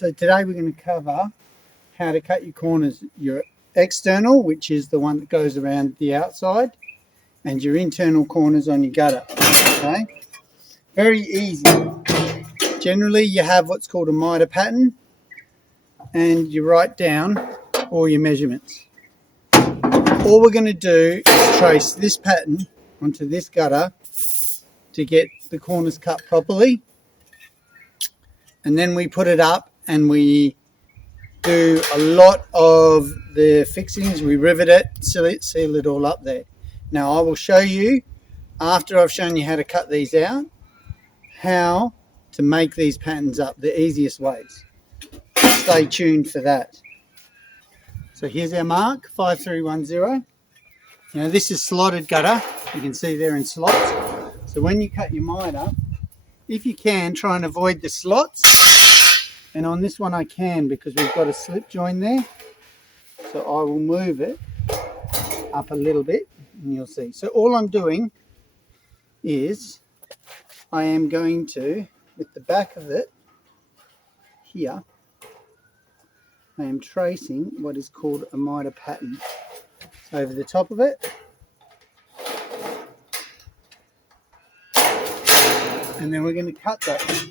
So today we're going to cover how to cut your corners. Your external, which is the one that goes around the outside, and your internal corners on your gutter. Okay, very easy. Generally you have what's called a mitre pattern, and you write down all your measurements. All we're going to do is trace this pattern onto this gutter to get the corners cut properly, and then we put it up and we do a lot of the fixings. We rivet it, seal it all up there. Now I will show you, after I've shown you how to cut these out, how to make these patterns up the easiest ways. Stay tuned for that. So here's our mark, 5310. Now this is slotted gutter. You can see they're in slots. So when you cut your mitre, if you can, try and avoid the slots. And on this one I can, because we've got a slip join there. So I will move it up a little bit and you'll see. So all I'm doing is I am going to, with the back of it here, I am tracing what is called a mitre pattern over the top of it. And then we're going to cut that.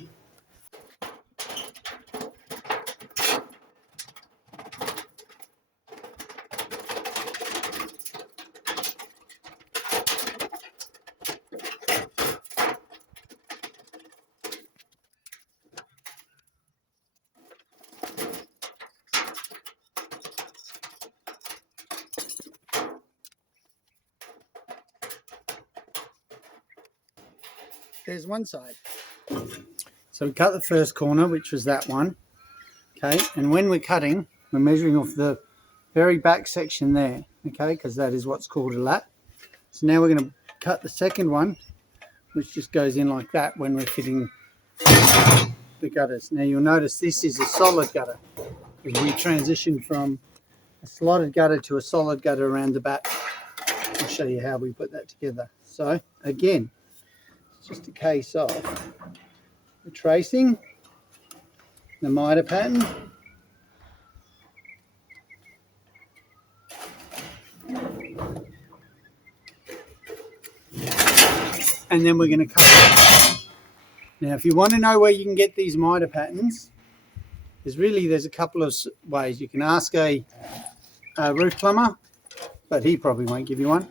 There's one side. So we cut the first corner, which was that one. Okay, and when we're cutting, we're measuring off the very back section there, okay, because that is what's called a lat. So now we're going to cut the second one, which just goes in like that when we're fitting the gutters. Now you'll notice this is a solid gutter, because we transitioned from a slotted gutter to a solid gutter around the back. I'll show you how we put that together. So again, it's just a case of the tracing, the mitre pattern, and then we're going to cut it. Now if you want to know where you can get these mitre patterns, there's a couple of ways. You can ask a roof plumber, but he probably won't give you one.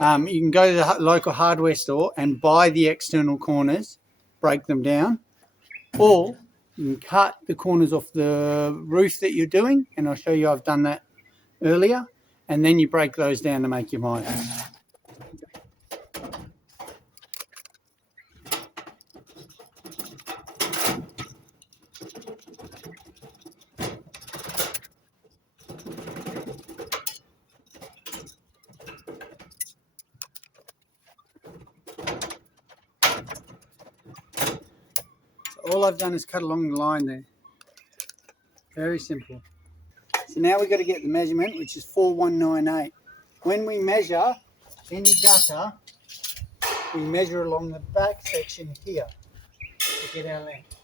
You can go to the local hardware store and buy the external corners, break them down, or you can cut the corners off the roof that you're doing, and I'll show you I've done that earlier, and then you break those down to make your mitres. All I've done is cut along the line there. Very simple. So now we've got to get the measurement, which is 4198. When we measure any gutter, we measure along the back section here to get our length.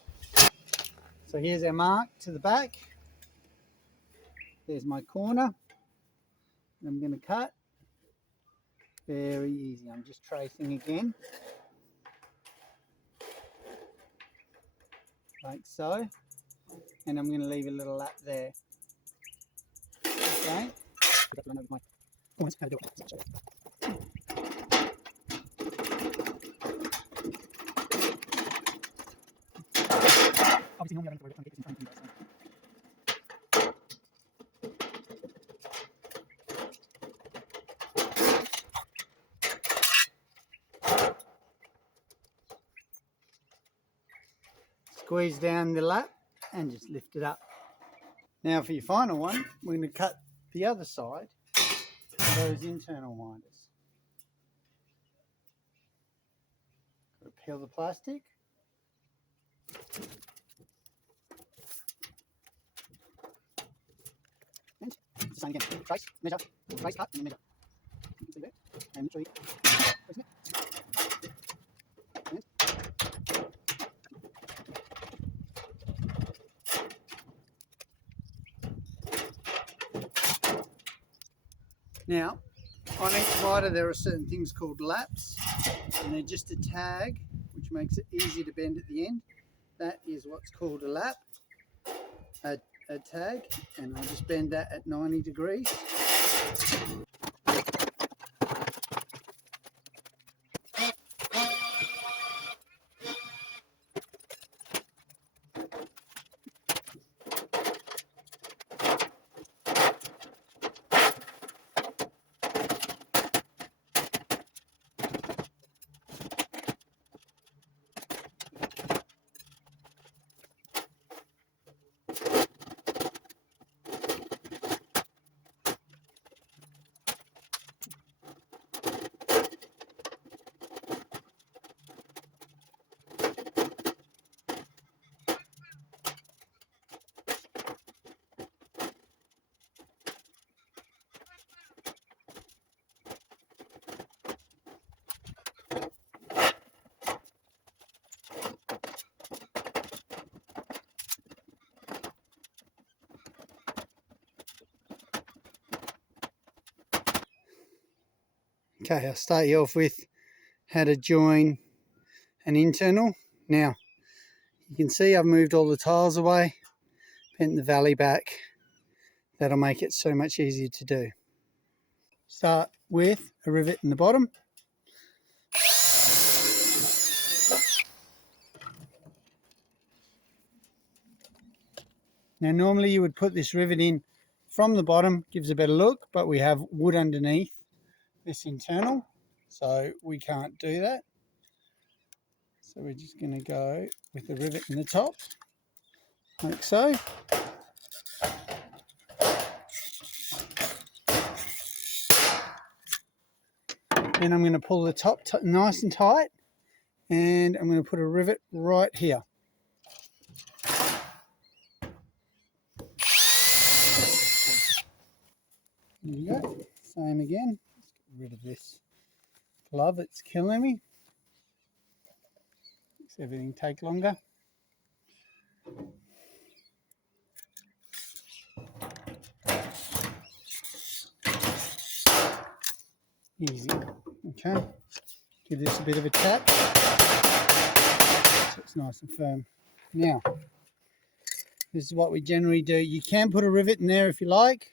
So here's our mark to the back. There's my corner. I'm going to cut. Very easy. I'm just tracing again. Like so, and I'm going to leave a little lap there. Okay. Squeeze down the lap and just lift it up. Now for your final one, we're going to cut the other side of those internal winders. Peel the plastic. And it's the same again. Trace, measure, trace, cut, and measure. You can see there. And literally, pressing it. And Now, on each mitre there are certain things called laps, and they're just a tag which makes it easy to bend at the end. That is what's called a lap, a tag, and I'll just bend that at 90 degrees. Okay, I'll start you off with how to join an internal. Now, you can see I've moved all the tiles away, bent the valley back. That'll make it so much easier to do. Start with a rivet in the bottom. Now, normally you would put this rivet in from the bottom, gives a better look, but we have wood underneath this internal, so we can't do that. So we're just going to go with the rivet in the top, like so. Then I'm going to pull the top nice and tight, and I'm going to put a rivet right here. There you go. Same again. Let's get rid of this glove, it's killing me. Makes everything take longer. Easy. Okay. Give this a bit of a tap so it's nice and firm. Now, this is what we generally do. You can put a rivet in there if you like,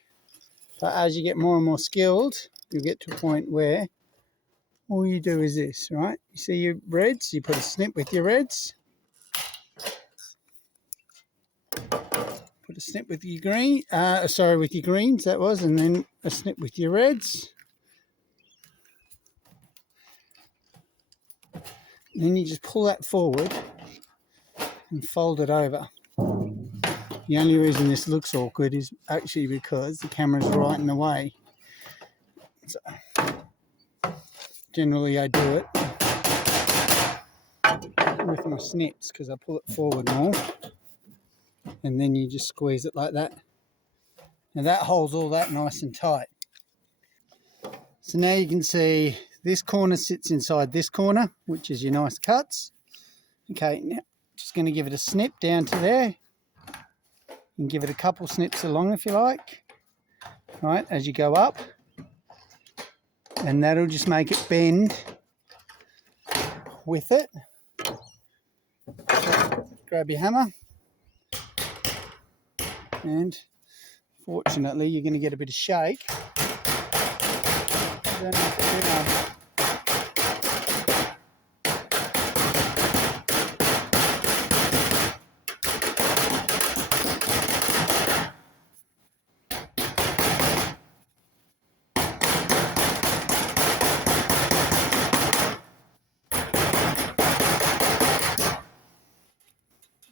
but as you get more and more skilled, you'll get to a point where all you do is this, right? You see your reds, you put a snip with your reds, put a snip with your green, with your greens, that was, and then a snip with your reds. And then you just pull that forward and fold it over. The only reason this looks awkward is actually because the camera's right in the way. So generally I do it with my snips because I pull it forward more, and then you just squeeze it like that. Now that holds all that nice and tight. So now you can see this corner sits inside this corner, which is your nice cuts. Okay, now just going to give it a snip down to there. You can give it a couple snips along if you like, right, as you go up. And that'll just make it bend with it. So grab your hammer, and fortunately you're going to get a bit of shake. You don't have to do that.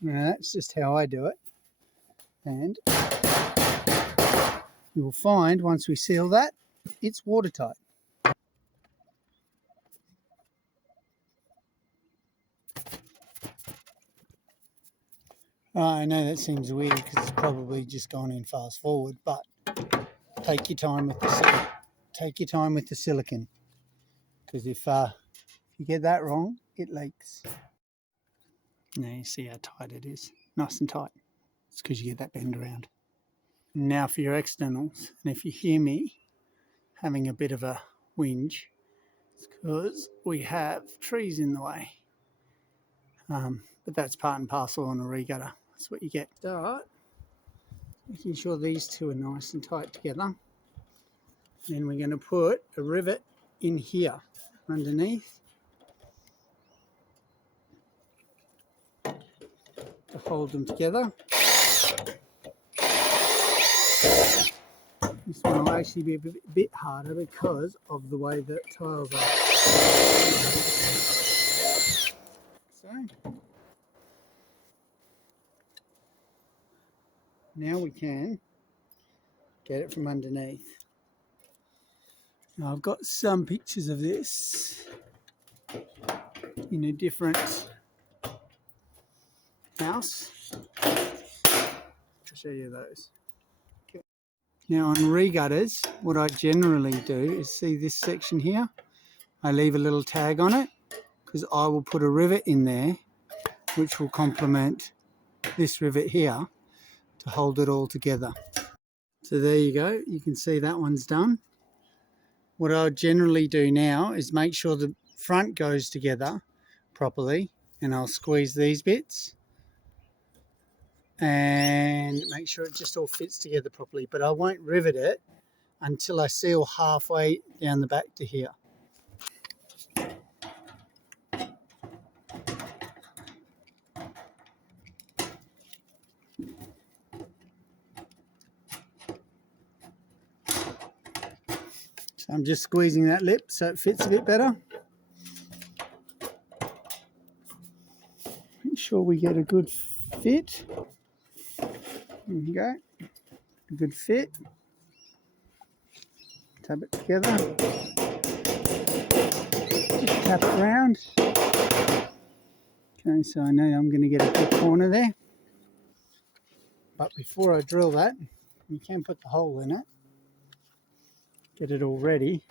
Now that's just how I do it, and you will find once we seal that, it's watertight. I know that seems weird because it's probably just gone in fast forward, but take your time with the silicone, because if you get that wrong, it leaks. Now you see how tight it is, nice and tight. It's because you get that bend around. Now for your externals, and if you hear me having a bit of a whinge. It's because we have trees in the way. But that's part and parcel on a regutter. That's what you get. Start making sure these two are nice and tight together. Then we're going to put a rivet in here underneath to hold them together. This one will actually be a bit harder because of the way the tiles are. So now we can get it from underneath. Now I've got some pictures of this in a different house. I'll show you those. Okay. Now on regutters, what I generally do is see this section here. I leave a little tag on it because I will put a rivet in there which will complement this rivet here to hold it all together. So there you go, you can see that one's done. What I generally do now is make sure the front goes together properly, and I'll squeeze these bits and make sure it just all fits together properly, but I won't rivet it until I seal halfway down the back to here. So I'm just squeezing that lip so it fits a bit better. Make sure we get a good fit. There you go. A good fit. Tap it together. Just tap it round. Okay, so I know I'm going to get a good corner there. But before I drill that, you can put the hole in it. Get it all ready.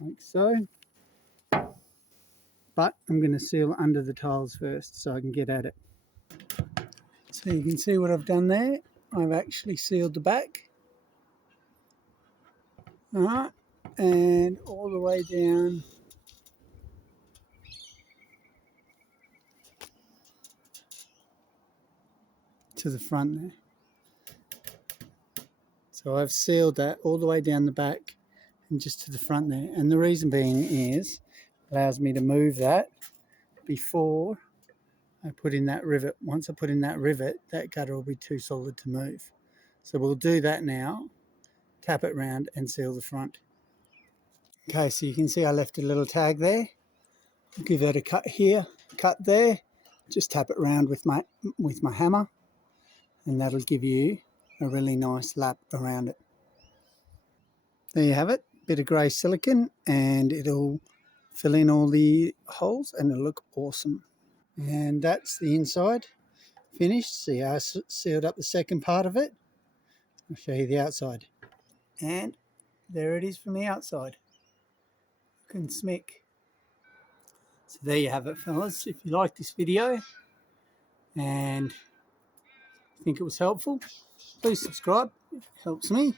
Like so. But I'm going to seal under the tiles first so I can get at it. So you can see what I've done there. I've actually sealed the back. Alright, and all the way down to the front there. So I've sealed that all the way down the back and just to the front there. And the reason being is it allows me to move that before I put in that rivet. Once I put in that rivet, that gutter will be too solid to move. So we'll do that now, tap it round and seal the front. Okay, so you can see I left a little tag there. Give that a cut here, cut there. Just tap it round with my hammer, and that'll give you a really nice lap around it. There you have it, bit of grey silicone, and it'll fill in all the holes and it'll look awesome. And that's the inside finished. See how I sealed up the second part of it? I'll show you the outside. And there it is from the outside. Looking smick. So there you have it, fellas. If you like this video and think it was helpful, please subscribe. It helps me.